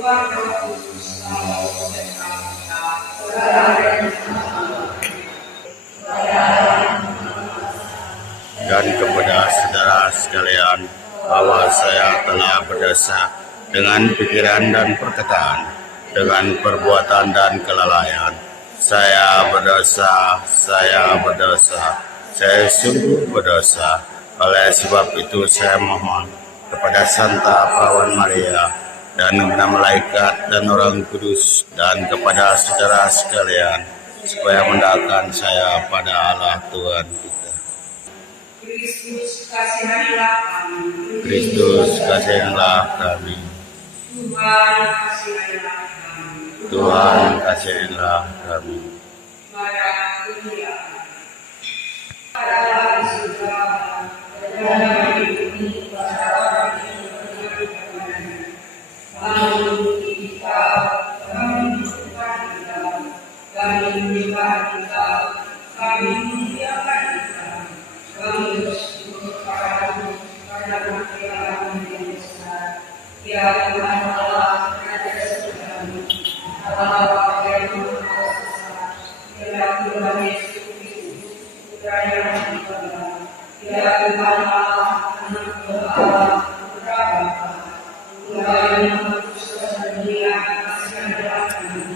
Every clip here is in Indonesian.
dan kepada saudara sekalian bahwa saya telah berdosa dengan pikiran dan perkataan, dengan perbuatan dan kelalaian. Saya berdosa, saya sungguh berdosa. Oleh sebab itu saya mohon kepada Santa Perawan Maria dan kepada malaikat dan orang kudus dan kepada saudara sekalian supaya mendakkan saya pada Allah Tuhan kita. Kristus kasihanlah kami. Kristus kasihanlah kami. Tuhan kasihanlah kami. Tuhan kasihanlah kami. Mara kemuliaan. Pada surga dan di bumi pada orang yang berkenan. Kami kita, kami menyembah kita, kami menyembah kita, kami memuliakan kita, kami bersyukur kepadamu karena kemuliaan yang besar. Ya Tuhan Allah, ada surgamu, Allah yang Maha Kuasa, ya Tuhan Yesus Kristus, Putra yang Tunggal, ya Tuhan Allah, Anak Allah, Putra Bapa, Tuhan yang Maha Kuasa dunia, kasihanlah kami,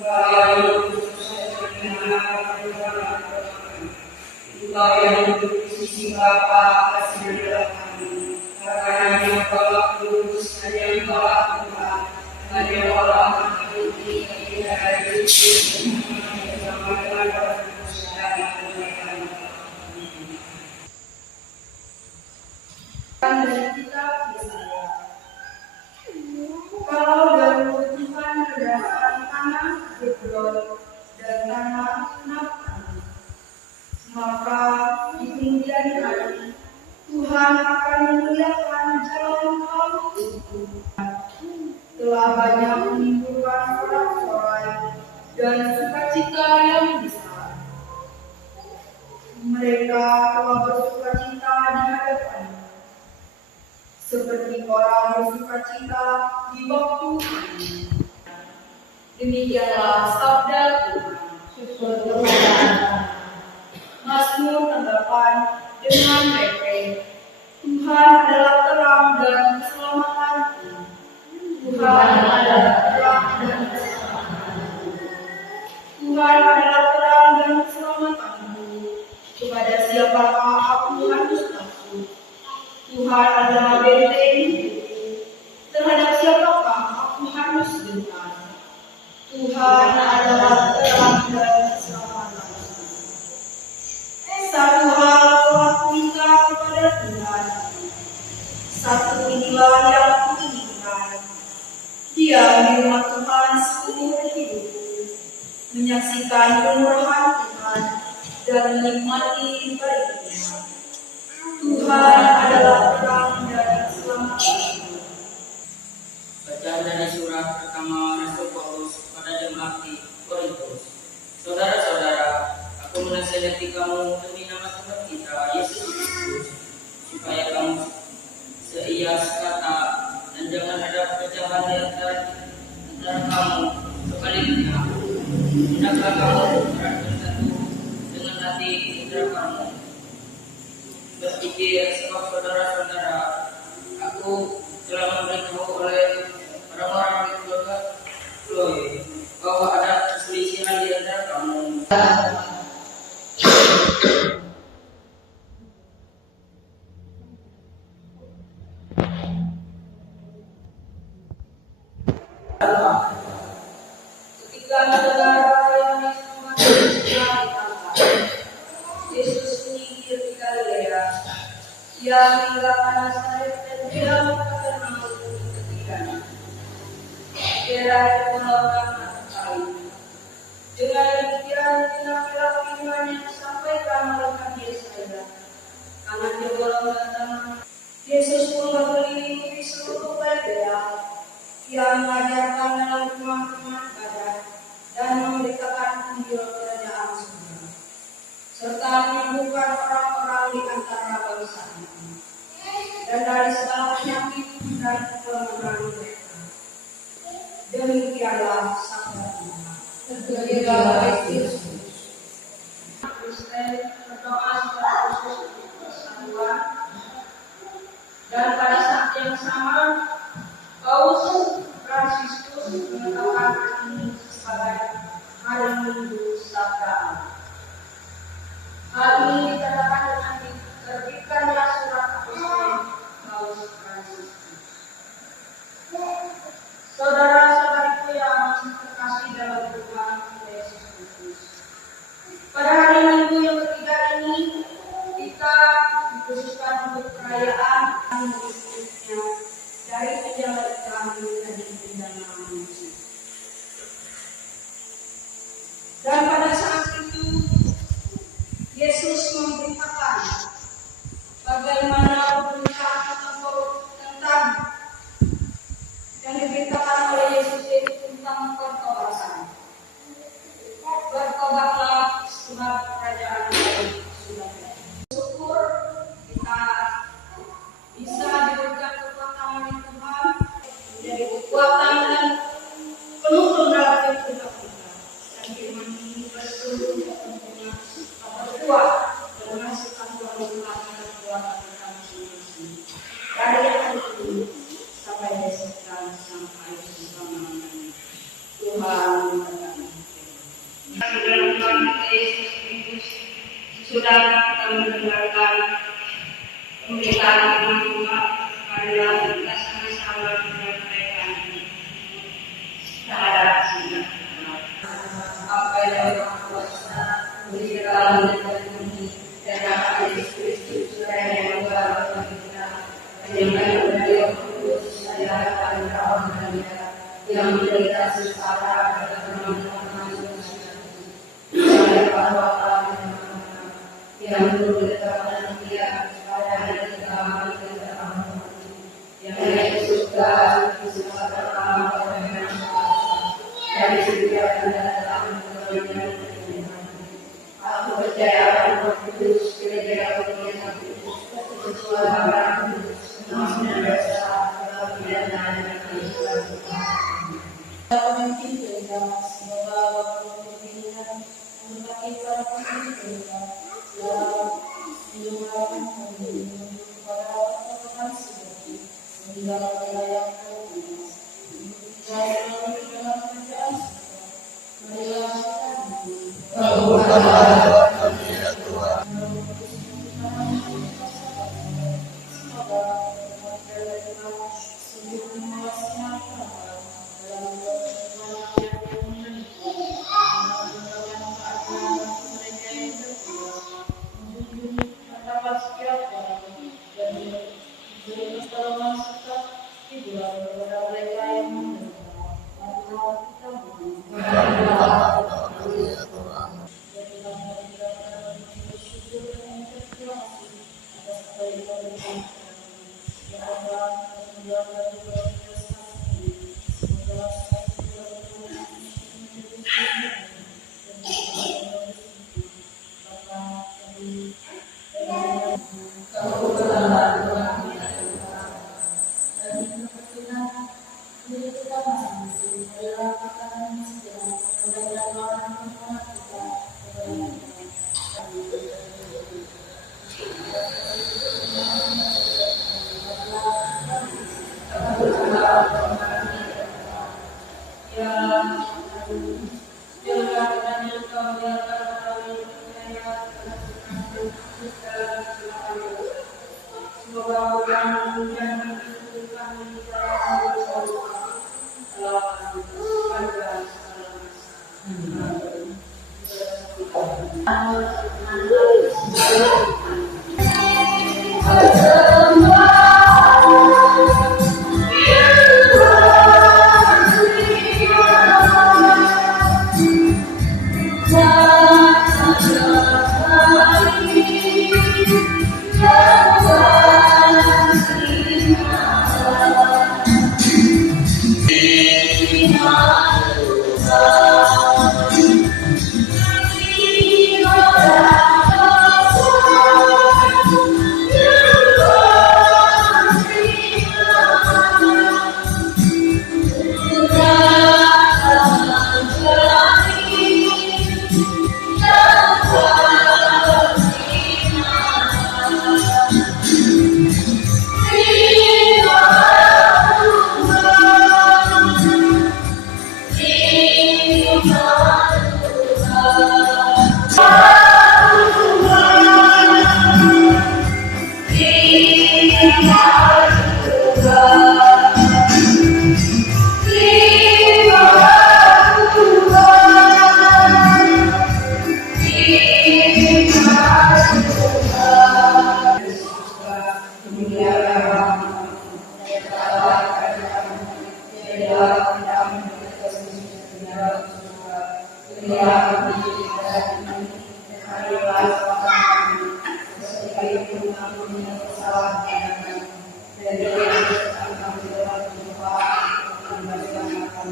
Tuhan yang Maha Kuasa dunia, kasihanlah kami, Tuhan yang duduk di sisi Bapa, kasihanlah kami, karena yang Allah kudus, hanya yang Allah Tuhan, hanya yang Allah Maha-Tinggi, tidak ada Yesus, bersama dengan para kudus dan kebaikan. Dari kitab Yesaya. Kalau dahulu Tuhan berdasarkan tanah Hebron dan tanah Naftali, maka di kemudian hari Tuhan akan memuliakan jalan kaum itu. Telah banyak menimbulkan sorak-sorai dan sukacita yang besar. Mereka telah bersukacita di hadapanmu, seperti orang bersukacita di waktu ini. Demikianlah sabda Tuhan. Mazmur 8 dengan refrein, Tuhan adalah terang dan keselamatanku. Tuhan adalah terang dan keselamatanku. Tuhan adalah terang dan keselamatanku. Kepada siapakah aku harus takut? Tuhan adalah bentengku. Terhadap siapakah aku harus gentar? Tuhan adalah terang dan keselamatanku. Satu hal telah kuminta kepada Tuhan, satu inilah yang kuinginkan, diam di rumah Tuhan seumur hidupku, menyaksikan kemurahan Tuhan dan menikmati baiknya. Tuhan adalah terang dan keselamatanku. Bacaan dari surat pertama Rasul Paulus pada jemaat di Korintus. Saudara-saudara, aku menasihati kamu demi nama Tuhan kita Yesus Kristus, supaya kamu seia sekata dan jangan ada perpecahan di antara kamu. Sebaliknya, hendaklah kamu bersatu dengan hati putra kamu. Berpikir sebab saudara-saudara, aku telah memberitahu oleh orang-orang di keluarga Chloe bahwa ada perselisihan di antara kamu. Ketika saudara yang disembah ditangkap, Yesus menyingkir di Galilea. Ia meninggalkan Nazaret dan dia Kapernaum di tepian daerah kepulauan Naftali. Dengan demikian genaplah firman yang disampaikan oleh Nabi Yesaya. Anak Jebolon datang. Yesus pun berkeliling di seluruh Galilea. Ia mengajarkan dalam rumah-rumah ibadat dan memberitakan Injil kerajaan surga, serta menyembuhkan orang-orang di antara bangsa-Nya, dan dari segala penyakit dan kelemahan mereka. Demikianlah sabda Tuhan. Terpujilah Kristus. Kristen berdoa secara khusus untuk persatuan, dan pada saat yang sama Paus Fransiskus menetapkan ini sebagai hari Minggu Sabda Allah. Hal ini dikatakan dengan diterbitkannya surat apostolik Paus Fransiskus. Saudara-saudariku yang terkasih dalam Tuhan Yesus Kristus, pada hari Minggu yang ketiga ini kita dikhususkan untuk perayaan berikutnya dari pejabat kami menjadi pidana manusia. Dan pada saat itu Yesus memberitakan bagaimana perintah tentang yang diberitakan oleh Yesus itu tentang pertobatan. Bertobatlah sebab kerajaan Allah sudah dekat. Syukur kita bisa diberikan kekuatan oleh Tuhan menjadi kekuatan dan penuntun dalam hidup kita. Dan firman ini bersungguh tentunya kuat dan menghasilkan buah-buah dan kekuatan kita masing-masing. Dari hari ini sampai besok dan sampai selama-lamanya. Tuhan memberkati. Tuhan Yesus Kristus sudah kita mendengarkan pemberitaan firman Tuhan, marilah kita sama-sama menyampaikan terhadap sidang. Apa yang Tuhan kuasa berikan kepada kami dan Yesus Kristus sudah yang membawa kita menyampaikan dari Roh Kudus saya akan berdoa yang menderita sengsara pada teman-teman yang dulu kepada dia pada hari pertama yang dari surga kisah pertama dari setiap dalam aku percaya Roh Kudus gereja Katolik bersuara namanya besar dan pemimpin gereja semoga waktu pimpinan memberkati para pemimpin dalam menyuarakan pemimpin kepada pertobatan sejati sehingga wilayah Kabupaten dan dalam kerajaan marilah kita Kabulkanlah doa kami ya Tuhan. Kabulkanlah doa kami ya Tuhan.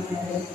Amin.